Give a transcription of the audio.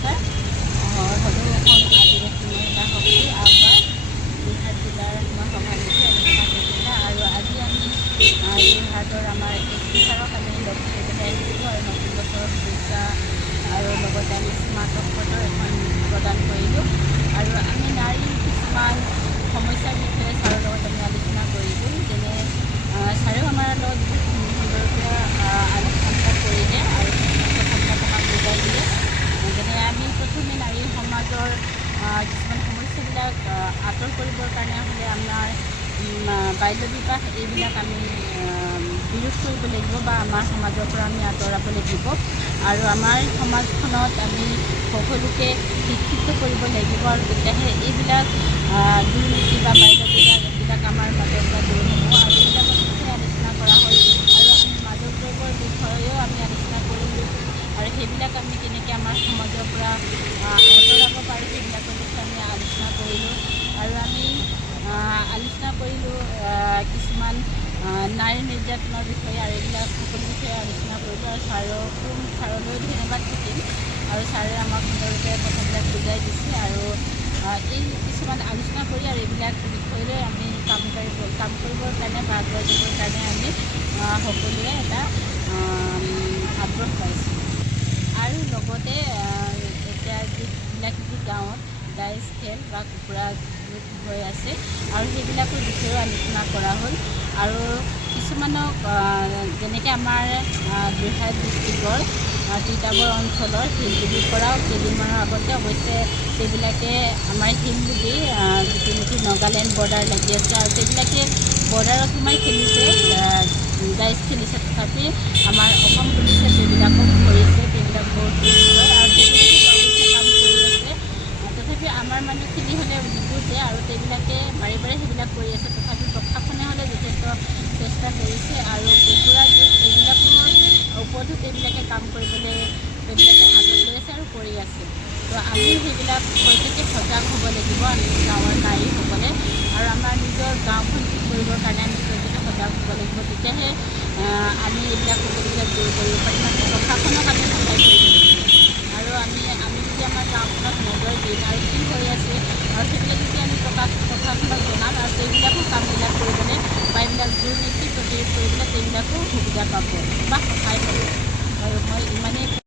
নমস্কাৰ। সদৌ অসম আদিবাসী মহিলা শক্তি আহ্বান যোৰহাট জিলাৰ মই সভানেত্ৰী আলোচনা কৰিছিলা আৰু আজি আমি যোৰহাটৰ আমাৰ এছ ছাৰক আমি লগ কৰিবলৈ আহিছিলোঁ আৰু নতুন বছৰৰ শুভেচ্ছা আৰু লগতে আমি স্মাৰক পত্ৰ এখন প্ৰদান কৰিলোঁ আৰু আমি নাৰীৰ কিছুমান সমস্যাৰ বিষয়ে ছাৰৰ লগত আমি আলোচনা কৰিলোঁ। যেনে ছাৰেও আমাৰ লগত বহুত সুন্দৰকৈ আলোচনা কৰিলে আৰু কথাবিলাক আমাক বুজাই দিলে। যেনে আমি প্ৰথমে নাৰী সমাজৰ কিছুমান সমস্যাবিলাক আঁতৰ কৰিবৰ কাৰণে হ'লে আমাৰ বাল্য বিবাহ এইবিলাক আমি বিৰোধ কৰিব লাগিব বা আমাৰ সমাজৰ পৰা আমি আঁতৰাব লাগিব আৰু আমাৰ সমাজখনত আমি সকলোকে শিক্ষিত কৰিব লাগিব আৰু তেতিয়াহে এইবিলাক দুৰ্নীতি বা বাল্য বিবাহ এইবিলাক আমাৰ মাজৰ পৰা দূৰ হ'ব আৰু এইবিলাকৰ বিষয়ে আলোচনা কৰা হ'ল আৰু আমি মাদক দ্ৰব্যৰ বিষয়েও আমি আলোচনা কৰিলোঁ আৰু সেইবিলাক আমি কেনেকৈ আমাৰ সমাজৰ পৰা আঁতৰাব পাৰোঁ সেইবিলাকৰ বিষয়ে আমি আলোচনা কৰিলোঁ আৰু আমি আলোচনা কৰিলোঁ কিছুমান নাৰী নিৰ্যাতনৰ বিষয়ে আৰু এইবিলাক সকলো বিষয়ে আলোচনা কৰিলোঁ আৰু ছাৰলৈও ধন্যবাদ থাকিল আৰু ছাৰে আমাক সুন্দৰকৈ কথাবিলাক বুজাই দিছে আৰু এই কিছুমান আলোচনা কৰি আৰু এইবিলাক বিষয়লৈ আমি কাম কৰিবৰ কাৰণে বা আগুৱাই যাবৰ কাৰণে আমি সকলোৱে এটা আগ্ৰহ পাইছোঁ আৰু লগতে এতিয়া যিবিলাক গাঁৱত ডাইচ খেল বা কুকুৰা যুঁজ হৈ আছে আৰু সেইবিলাকৰ বিষয়েও আলোচনা কৰা হ'ল আৰু কিছুমানক যেনেকৈ আমাৰ যোৰহাট ডিষ্ট্ৰিক্টৰ তিতাবৰ অঞ্চলৰ শিলগুটিৰ পৰাও কেইদিনমানৰ আগতে অৱশ্যে সেইবিলাকে আমাৰ শিলগুটি যিটো নেকি নাগালেণ্ড বৰ্ডাৰ লাগি আছে আৰু সেইবিলাকে বৰ্ডাৰত সোমাই খেলিছে, ডাইচ খেলিছে, তথাপি আমাৰ অসম পুলিচে সেইবিলাকক ধৰিছে, সেইবিলাক বহুত হয় আৰু সেইবিলাকে কাম কৰি আছে। তথাপি আমাৰ মানুহখিনি হ'লে নুবুজে আৰু সেইবিলাকে বাৰে বাৰে সেইবিলাক কৰি আছে, তথাপি প্ৰশাসনে হ'লে যথেষ্ট চেষ্টা কৰিছে আৰু কুকুৰা যুঁজ এইবিলাকৰ ওপৰতো সেইবিলাকে কাম কৰিবলৈ সেইবিলাকে হাতত লৈ আছে আৰু কৰি আছে। তো আমি সেইবিলাক প্ৰত্যেকে সজাগ হ'ব লাগিব, আমি গাঁৱৰ নাৰীসকলে আৰু আমাৰ নিজৰ গাঁওখন ঠিক কৰিবৰ কাৰণে আমি প্ৰত্যেকে সজাগ হ'ব লাগিব, তেতিয়াহে আমি এইবিলাক সকলোবিলাক দূৰ কৰিব পাৰিম আৰু প্ৰশাসনক আমি সহায় কৰিব লাগিব আৰু আমি যদি আমাৰ গাঁওখনত নজৰ দিম আৰু কি হৈ আছে আৰু সেইবিলাক যদি আমি প্ৰশাসনক জনাম আৰু সেইবিলাকো কামবিলাক কৰিবলৈ বা এইবিলাক দুৰ্নীতি প্ৰতিৰোধ কৰিবলৈ সেইবিলাকো সুবিধা পাব বা সহায় পাব আৰু মই ইমানেই